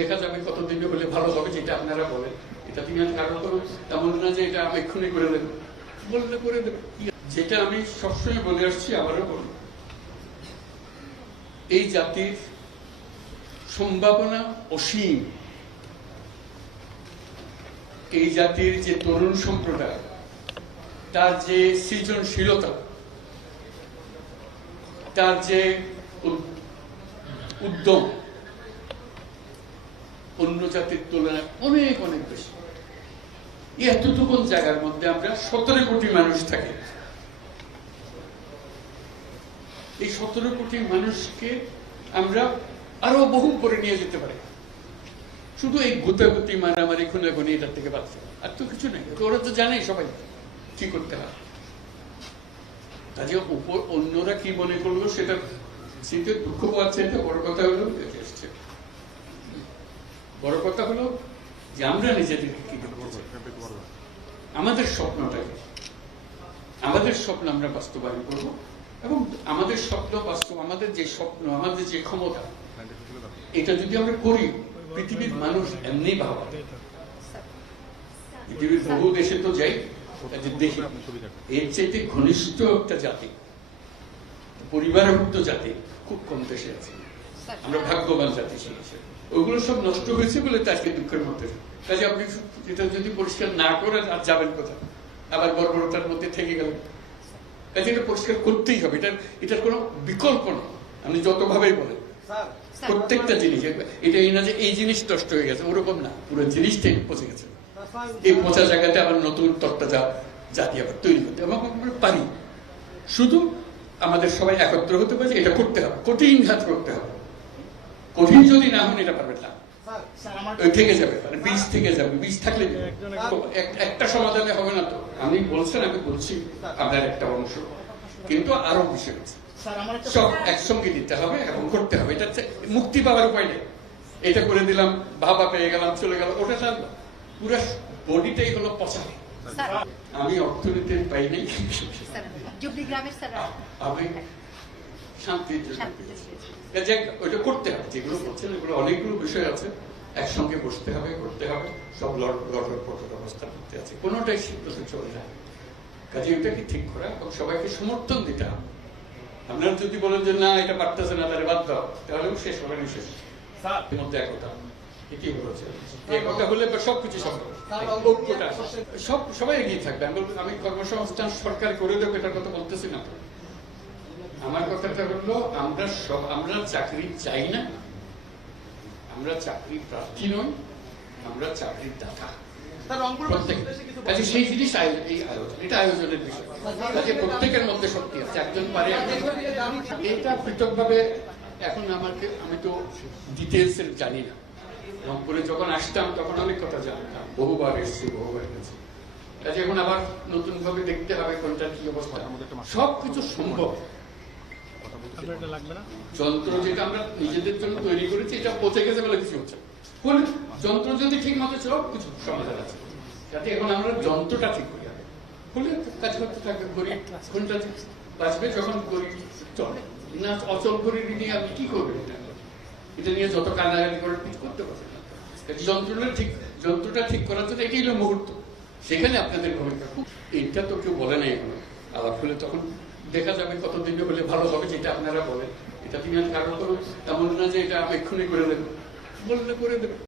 দেখা যাবে কত দিনে হলে ভালো হবে যেটা আপনারা বলেন। এটা তিনি আর কারণ করুন। তেমন না যে এটা আমি এক্ষুনি করে দেবো বললে করে দেবো। যেটা আমি সবসময় বলে আসছি, আবারও বলব এই জাতির সম্ভাবনা অসীম। এই জাতির যে তরুণ সম্প্রদায়, তার যে সৃজনশীলতা, তার যে উদ- উদ্যম অন্য জাতির তুলনায় অনেক অনেক বেশি। এই এতটুকুন জায়গার মধ্যে আমরা সতেরো কোটি মানুষ থাকি। এই সতেরো কোটি মানুষকে আমরা আরও বহু করে নিয়ে যেতে পারি। শুধু এই গুতাগুতি, মারামারি খুনাগুনি এটার থেকে বাঁচতে আর তো কিছু নেই। ওরা তো জানেই সবাই কি করতে হয়। কাজে উপর অন্যরা কি মনে করল সেটা শীতের দুঃখ পাচ্ছে, এটা বড় কথা হলো। বড় কথা হলো যে আমরা নিজেদেরকে আমাদের স্বপ্নটাকে। আমাদের স্বপ্ন আমরা বাস্তবায়ন করব এবং আমাদের স্বপ্ন বাস্তব, আমাদের যে স্বপ্ন, আমাদের যে ক্ষমতা, এটা যদি আমরা করি, পৃথিবীর মানুষ এমনি ভাবা। পৃথিবীর বহু দেশে তো যাই দেখি, এর চাইতে ঘনিষ্ঠ একটা জাতি, পরিবারভুক্ত জাতি খুব কম দেশে আছে। আমরা ভাগ্যবান জাতি সেই হিসেবে। ওগুলো সব নষ্ট হয়েছে বলে তো আজকে দুঃখের মধ্যে। কাজে আপনি এটা যদি পরিষ্কার না করেন আর যাবেন কোথায়? আবার বর্বরতার মধ্যে থেকে গেলেন। কাজে এটা পরিষ্কার করতেই হবে। এটার এটার কোনো বিকল্প নেই। আপনি যতভাবেই বলেন। প্রত্যেকটা জিনিস। এটা এই না যে এই জিনিস নষ্ট হয়ে গেছে ওরকম না। পুরো জিনিসটাই পচে গেছে। এই পচা জায়গাতে আবার নতুন তত্ত্বা জা- জাতি আবার তৈরি করতে এবং পারি। শুধু আমাদের সবাই একত্র হতে পারে এটা করতে হবে। কঠিন ঘাত করতে হবে। কঠিন যদি না হন এটা পারবেন না। থেকে যাবে মানে বীজ থেকে যাবে বীজ থাকলে একটা সমাধানে হবে না তো। আপনি বলছেন আমি বলছি আপনার একটা অংশ। কিন্তু আরও বিষয় আছে। সব একসঙ্গে দিতে হবে এবং করতে হবে এটা মুক্তি পাওয়ার উপায় নেই। এটা করে দিলাম ভাবা পেয়ে গেলাম চলে গেল ওটা না পুরো বডিটাই হলো পচা। আমি অর্থনীতির পাই নাই। আমি শান্তিতে। পেয়েছি। ওইটা করতে হবে যেগুলো করছেন এগুলো অনেকগুলো বিষয় আছে একসঙ্গে বসতে হবে করতে হবে সব লড়ার অবস্থা করতে আছে। কোনোটাই সিদ্ধতে চলে যায় কাজে এটাকে ঠিক করা? এবং সবাইকে সমর্থন দিতে হবে। আপনারা যদি বলেন যে না এটা পারতেছে না তাহলে বাদ দাও। তাহলেও শেষ হবে না শেষ মধ্যে একতা। সবাই এগিয়ে থাকবে। আমি বলব, আমি কর্মসংস্থান সরকার করে দেবো এটার কথা বলতেছি না। আমার কথাটা হলো আমরা সব আমরা চাকরি চাই না। আমরা চাকরি প্রার্থী নই আমরা চাকরির দাতা। প্রত্যেকে কাজে সেই জিনিস এই আয়োজন এটা আয়োজনের বিষয়। কাজে প্রত্যেকের মধ্যে শক্তি আছে একজন পারে এটা পৃথকভাবে এখন আমাকে আমি তো ডিটেলস জানি না। রংপুরে যখন আসতাম তখন অনেক কথা জানতাম। বহুবার এসেছি বহুবার গেছি। কাজে এখন আবার নতুন ভাবে দেখতে হবে কোনটা কি অবস্থা। সবকিছু সম্ভব। যন্ত্র যেটা আমরা নিজেদের জন্য তৈরি করেছি, এটা পচে গেছে বলে কিছু হচ্ছে না। হলে যন্ত্র যদি ঠিক মতো কিছু সমাধান আছে। যাতে এখন আমরা যন্ত্রটা ঠিক করি। হলে কাজ করতে থাকবে কোনটা বাঁচবে যখন গরিব চলে। না, অচল গরিব নিয়ে আপনি কি করবেন এটা? নিয়ে যত কান্নাকাটি করে কিছু করতে পারবেন যন্ত্রটা ঠিক যন্ত্রটা ঠিক করার জন্য এটাই হলো মুহূর্ত। সেখানে আপনাদের ভূমিকা। খুব এটা তো কেউ বলে নাই এখনও আলাপ হলে তখন দেখা যাবে কত দিনে হলে ভালো হবে যেটা আপনারা বলেন। এটা তিনি আর কারণ তেমন না যে এটা আমি এক্ষুনি করে দেবো। বললে করে দেবো।